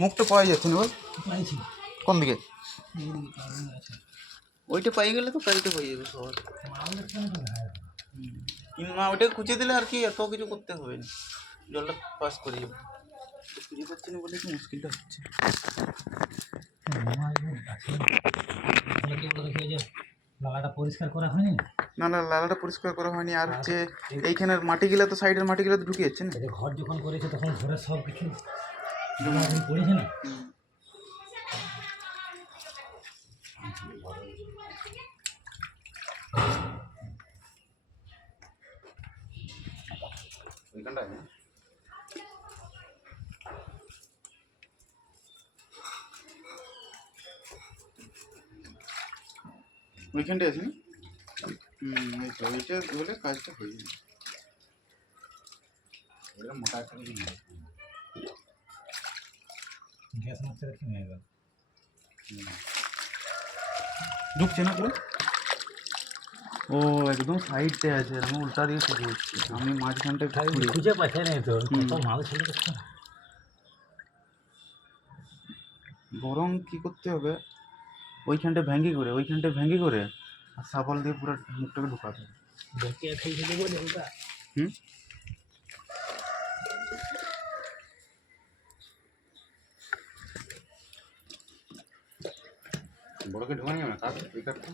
মুখটা পাওয়া যাচ্ছে না বল। পাইছি। কোন দিকে? ওইটা পাই গেলে তো কাজটা হয়ে যাবে সবার। না কিংবা ওইটা খুঁজে দিলে আর কি এত কিছু করতে হবে না। জলটা পাস করে যাবে। খুঁজে পাচ্ছি না বলে কি মুশকিলটা হচ্ছে? লালাটা পরিষ্কার করা হয়নি? না না লালাটা পরিষ্কার করা হয়নি। আর হচ্ছে এইখানের মাটিগুলো তো সাইডের মাটিগুলো তো ঢুকে যাচ্ছে না। ঘর যখন করেছে তখন ঘরের সব কিছু পড়েছে না ওইখানটায় না ওইখানটায় আছে না হুম ওই তো ওইটা হলে কাজটা হয়ে যাবে ওটা মোটা একটা কিছু নেই। গ্যাস রাখি নিয়ে গেল ঢুকছে না পুরো? ও একদম সাইডতে আছে আমি উল্টা দিয়ে হচ্ছে আমি মাঝখানটা খুঁজে পাচ্ছে না তো। মাল ছিল বরং কি করতে হবে? ওইখানটা ভেঙ্গি করে ওইখানটা ভেঙ্গি করে আর সাবল দিয়ে পুরো মুখটাকে ঢুকাতে হবে। দেখে খেয়ে দেবো ওটা। হুম? বড়কে ঢোকানি যাবে না কাঠ এই কাঠটা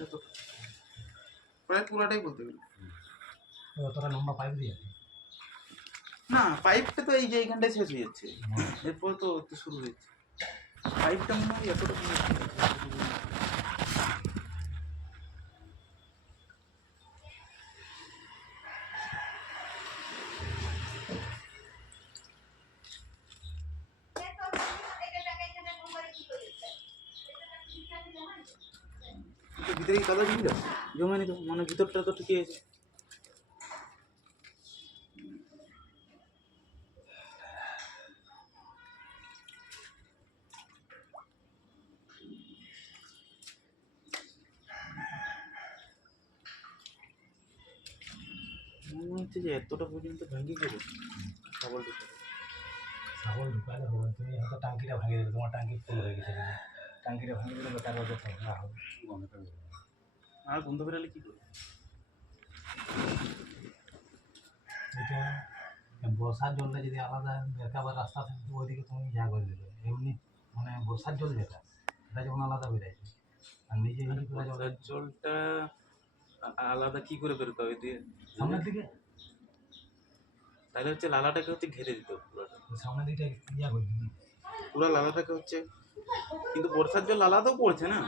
এত। প্রায় পুরাটাই বলতে গেলে। অতটা লম্বা পাইপ দিয়ে? না পাইপটা তো এই যে এইখানটায় শেষ হয়ে যাচ্ছে। এরপর তো তো শুরু হয়েছে। পাইপটা মনে হয় এতটা ভিতরে কি কাদা ছিল? জমে নি তো মানে ভিতরটা তো ঠিকই আছে। মনে হচ্ছে যে এতটা পর্যন্ত ভেঙে গেল। সাবল ঢুকালে। সাবল ঢুকালে হবে তুমি এত টাঙ্কিটা ভাঙিয়ে দেবে তোমার টাঙ্কি ফুল হয়ে গেছে টাঙ্কিটা ভাঙিয়ে দিলে বেকার রোদে ঝগড়া হবে। আর বন্ধ বেরালে কি করবে? এটা বর্ষার জলটা যদি আলাদা বেরকাবার রাস্তা থাকে ওইদিকে তুমি ইয়া করে দেবে এমনি মানে বর্ষার জল যেটা সেটা যখন আলাদা বেরোয় আর নিজে বর্ষার জলটা আলাদা কি করে বেরোতে হবে? দিয়ে সামনের দিকে? তাহলে হচ্ছে লালাটাকে হচ্ছে ঘেরে দিতে হবে পুরোটা। সামনের দিকে ইয়া করে দিবি। পুরো লালাটাকে হচ্ছে কিন্তু বর্ষার জল আলাদাও পড়ছে না।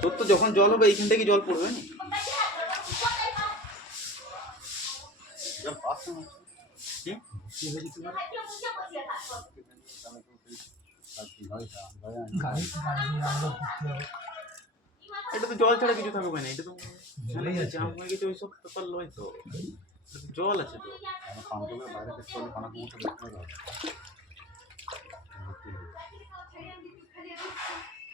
তোর তো যখন জল হবে এইখান থেকে জল পড়বে না এটা তো জল ছাড়া কিছু থাকবে না এটা তো আছে। জাম হয়ে গেছে ওইসব ব্যাপার লয় তো। এটা তো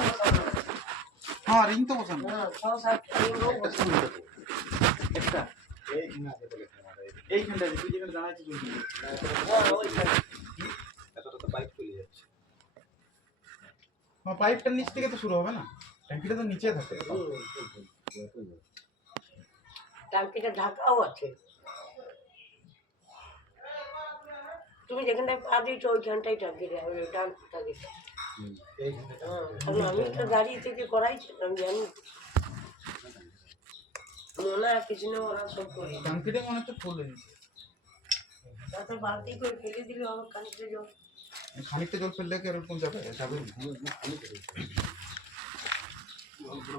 বসানো হ্যাঁ রিং তো বসানো। ছ সাত রিংও বসানো একটা এইখানটা তুই যেখানে দাঁড়াচ্ছিস ওইখানে। ওইখানে হ্যাঁ পাইপটার নিচ থেকে তো শুরু হবে না? ট্যাঙ্কিটা তো নিচে থাকে। টাঙ্কিটা ঢাকাও আছে। তুমি যেখানটায় পা দিয়েছ ওইখানটাই টাঙ্কিটা ওই ডান টাঙ্কিটা হ্যাঁ আমি তো গাড়ি থেকে করাইছি আমি জানি। মনে হয় কিছু না ওরা সব করে। ট্যাঙ্কিটা মনে হচ্ছে হয়ে তাতে বালতি করে ফেলে দিলে হবে কানতে জল। খানিকটা জল ফেললে কি আর ওরকম যাবে? যাবে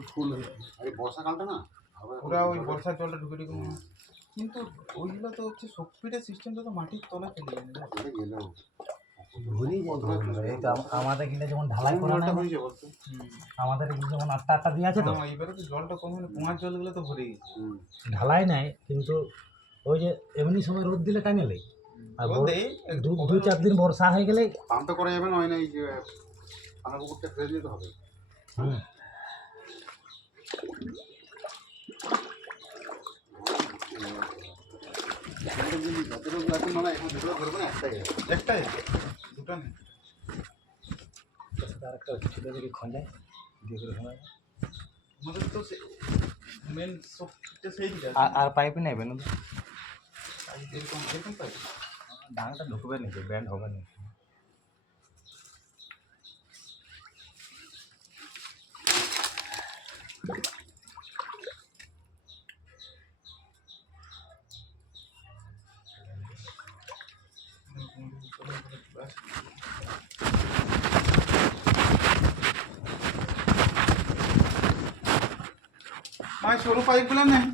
ফুল হয়ে বর্ষাকালটা না পুরা ওই বর্ষার জলটা ঢুকে ঢুকে কিন্তু ওইগুলো তো হচ্ছে শক্তিটা সিস্টেমটা তো মাটির তলা চলে যায় আমাদের কিন্তু যেমন ঢালাই করা আমাদের কিন্তু যেমন আটটা আটটা দিয়ে আছে তো। হ্যাঁ, এবারে তো জলটা কম হলে কুয়ার জলগুলো তো ভরে গেছে। ঢালাই নাই কিন্তু ওই যে এমনি সময় রোদ দিলে টানে লেই। আর দু চার দিন বর্ষা হয়ে গেলে পাম্প তো করা যাবে না হয় না এই যে পানা পুকুরটা ফেলে দিতে হবে। হুম, দিকে আর আর পাইপ নেবে না এরকম এরকম পাই ডাঙটা ঢুকবে নাকি ব্যান্ড হবে না মায়ের সরু পাইপগুলো নেই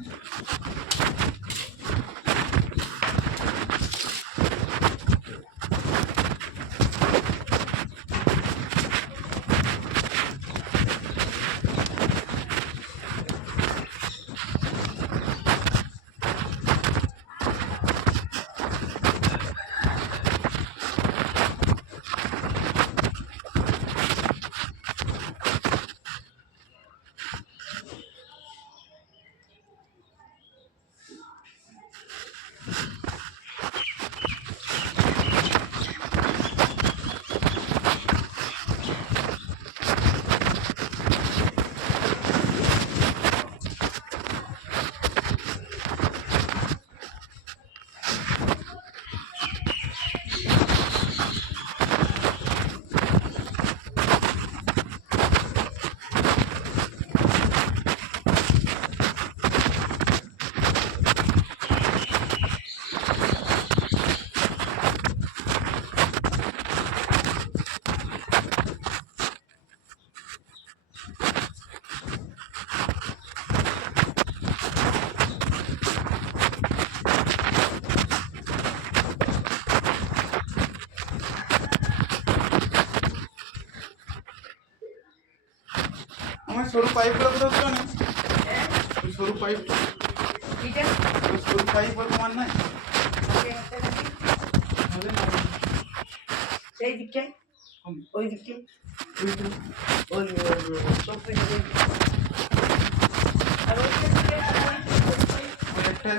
সরু পাইপগুলো কোথাও ছিল না ওই সরু পাইপ এইটা ওই সরু পাইপ ওর তোমার নাই সেই দিকটায় ওই দিকটায় ওইটা ওই চোখে আর ওইটা থেকে ওই একটাই